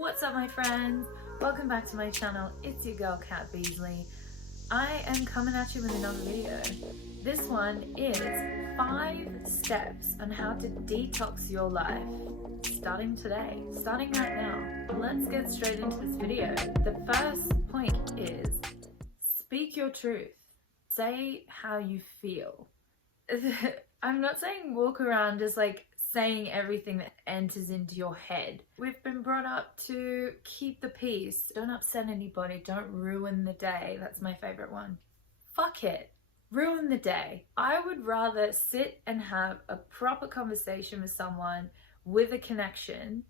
What's up, my friends? Welcome back to my channel. It's your girl Kat Beasley. I am coming at you with another video. This one is 5 steps on how to detox your life. Starting today, starting right now. Let's get straight into this video. The first point is speak your truth. Say how you feel. I'm not saying walk around just like saying everything that enters into your head. We've been brought up to keep the peace. Don't upset anybody. Don't ruin the day. That's my favorite one. Fuck it. Ruin the day. I would rather sit and have a proper conversation with someone with a connection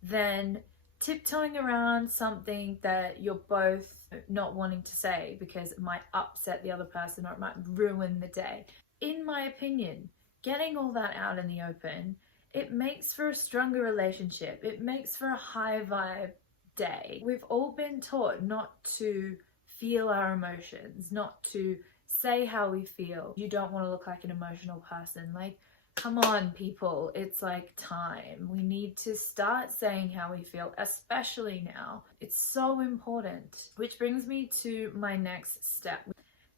than tiptoeing around something that you're both not wanting to say because it might upset the other person or it might ruin the day. In my opinion, getting all that out in the open, it makes for a stronger relationship. It makes for a high vibe day. We've all been taught not to feel our emotions, not to say how we feel. You don't want to look like an emotional person. Like, come on, people. It's like time. We need to start saying how we feel, especially now. It's so important. Which brings me to my next step.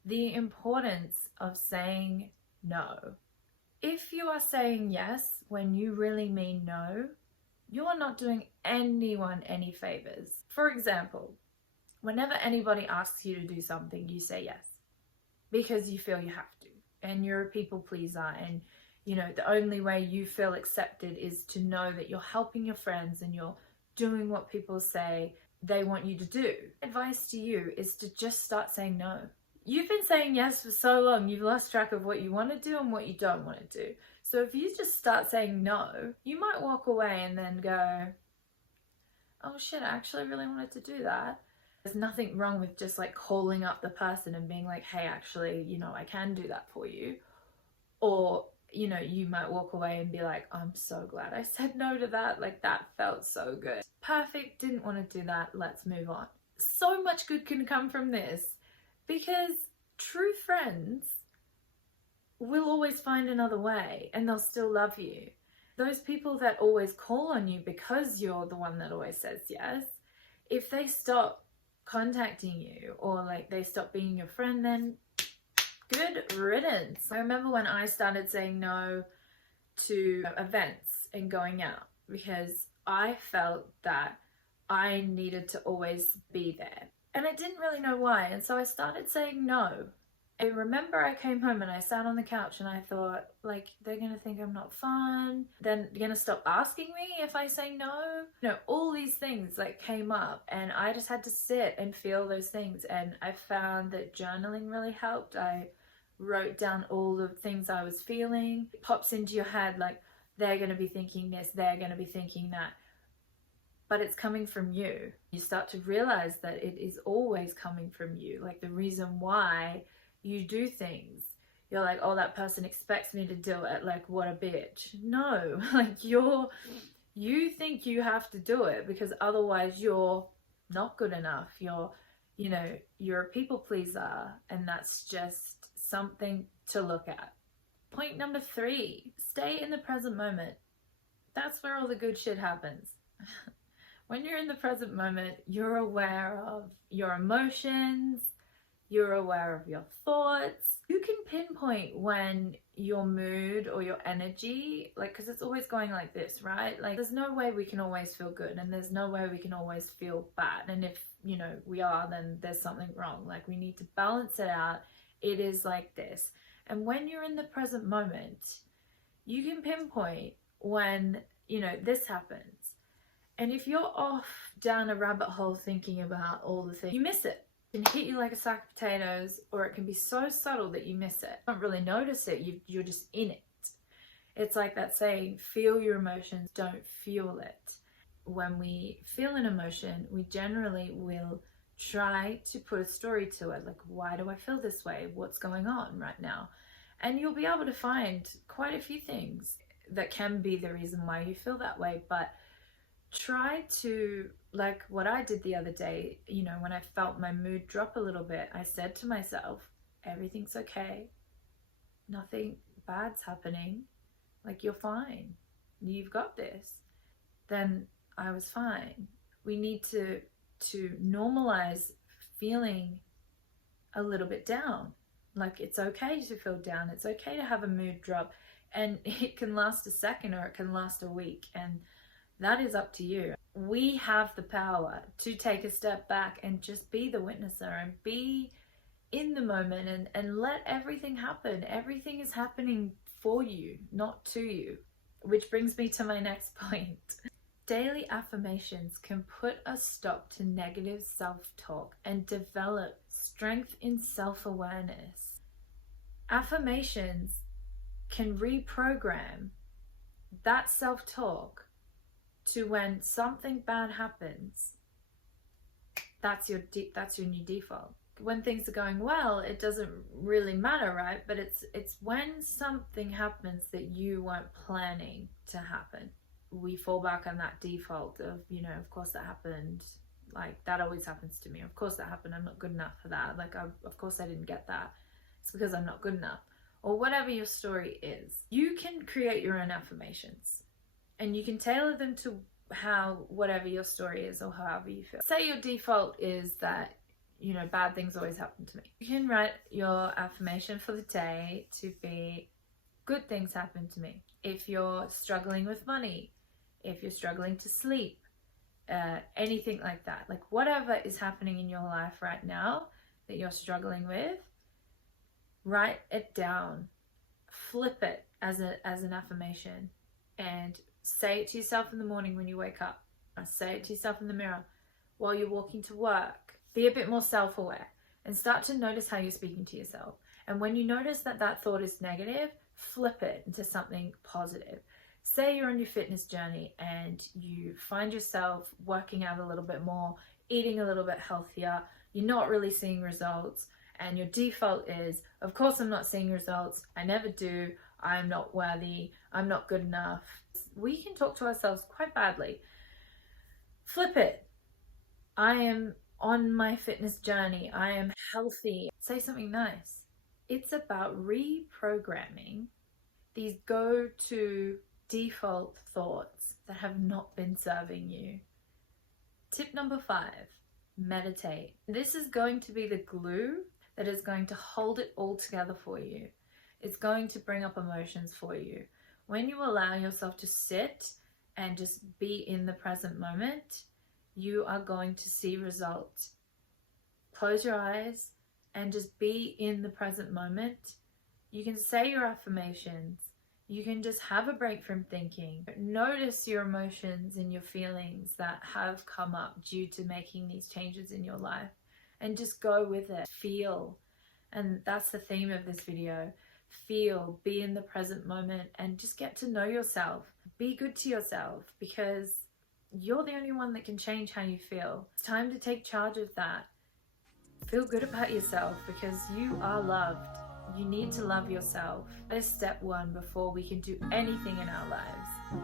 The importance of saying no. If you are saying yes when you really mean no, you are not doing anyone any favors. For example, whenever anybody asks you to do something, you say yes because you feel you have to, and you're a people pleaser, and you know the only way you feel accepted is to know that you're helping your friends and you're doing what people say they want you to do. Advice to you is to just start saying no. You've been saying yes for so long, you've lost track of what you want to do and what you don't want to do. So if you just start saying no, you might walk away and then go, oh shit, I actually really wanted to do that. There's nothing wrong with just like calling up the person and being like, hey, actually, you know, I can do that for you. Or, you know, you might walk away and be like, I'm so glad I said no to that. Like, that felt so good. Perfect, didn't want to do that, let's move on. So much good can come from this. Because true friends will always find another way and they'll still love you. Those people that always call on you because you're the one that always says yes, if they stop contacting you or like they stop being your friend, then good riddance. I remember when I started saying no to events and going out because I felt that I needed to always be there. And I didn't really know why, and so I started saying no. I remember I came home and I sat on the couch and I thought, like, they're gonna think I'm not fun, then they're gonna stop asking me if I say no. You know, all these things like came up and I just had to sit and feel those things, and I found that journaling really helped. I wrote down all the things I was feeling. It pops into your head like, they're gonna be thinking this, they're gonna be thinking that. But it's coming from you. You start to realize that it is always coming from you. Like the reason why you do things. You're like, oh, that person expects me to do it. Like, what a bitch. No, like you think you have to do it because otherwise you're not good enough. You're a people pleaser, and that's just something to look at. Point number 3, stay in the present moment. That's where all the good shit happens. When you're in the present moment, you're aware of your emotions, you're aware of your thoughts. You can pinpoint when your mood or your energy, like, because it's always going like this, right? Like, there's no way we can always feel good and there's no way we can always feel bad. And if, you know, we are, then there's something wrong. Like, we need to balance it out. It is like this. And when you're in the present moment, you can pinpoint when, you know, this happens. And if you're off down a rabbit hole thinking about all the things, you miss it. It can hit you like a sack of potatoes, or it can be so subtle that you miss it. You don't really notice it, you're just in it. It's like that saying, feel your emotions, don't fuel it. When we feel an emotion, we generally will try to put a story to it. Like, why do I feel this way? What's going on right now? And you'll be able to find quite a few things that can be the reason why you feel that way. But try to, like what I did the other day, you know, when I felt my mood drop a little bit, I said to myself, everything's okay. Nothing bad's happening. Like, you're fine. You've got this. Then I was fine. We need to normalize feeling a little bit down. Like, it's okay to feel down. It's okay to have a mood drop, and it can last a second or it can last a week, and that is up to you. We have the power to take a step back and just be the witnesser and be in the moment and let everything happen. Everything is happening for you, not to you. Which brings me to my next point. Daily affirmations can put a stop to negative self-talk and develop strength in self-awareness. Affirmations can reprogram that self-talk to when something bad happens, that's your new default. When things are going well, it doesn't really matter, right? But it's when something happens that you weren't planning to happen, we fall back on that default of, you know, of course that happened, like that always happens to me, of course that happened, I'm not good enough for that, like of course I didn't get that, it's because I'm not good enough, or whatever your story is. You can create your own affirmations and you can tailor them to whatever your story is or however you feel. Say your default is that, you know, bad things always happen to me. You can write your affirmation for the day to be, good things happen to me. If you're struggling with money, if you're struggling to sleep, anything like that, like whatever is happening in your life right now that you're struggling with, write it down, flip it as an affirmation, and say it to yourself in the morning when you wake up, or say it to yourself in the mirror while you're walking to work. Be a bit more self-aware and start to notice how you're speaking to yourself. And when you notice that that thought is negative, flip it into something positive. Say you're on your fitness journey and you find yourself working out a little bit more, eating a little bit healthier, you're not really seeing results, and your default is, of course I'm not seeing results, I never do, I'm not worthy, I'm not good enough. We can talk to ourselves quite badly. Flip it. I am on my fitness journey, I am healthy. Say something nice. It's about reprogramming these go-to default thoughts that have not been serving you. Tip number 5, meditate. This is going to be the glue that is going to hold it all together for you. It's going to bring up emotions for you. When you allow yourself to sit and just be in the present moment, you are going to see results. Close your eyes and just be in the present moment. You can say your affirmations. You can just have a break from thinking. Notice your emotions and your feelings that have come up due to making these changes in your life, and just go with it. Feel. And that's the theme of this video. Feel, be in the present moment, and just get to know yourself. Be good to yourself, because you're the only one that can change how you feel. It's time to take charge of that. Feel good about yourself, because you are loved. You need to love yourself. That is step 1 before we can do anything in our lives.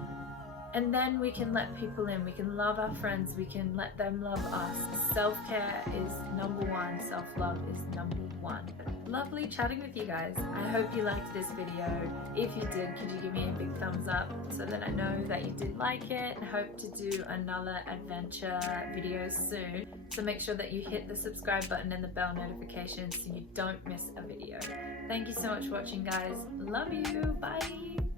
And then we can let people in. We can love our friends. We can let them love us. Self-care is number 1. Self-love is number 1. Lovely chatting with you guys. I hope you liked this video. If you did, could you give me a big thumbs up so that I know that you did like it? I hope to do another adventure video soon. So make sure that you hit the subscribe button and the bell notification so you don't miss a video. Thank you so much for watching, guys. Love you. Bye.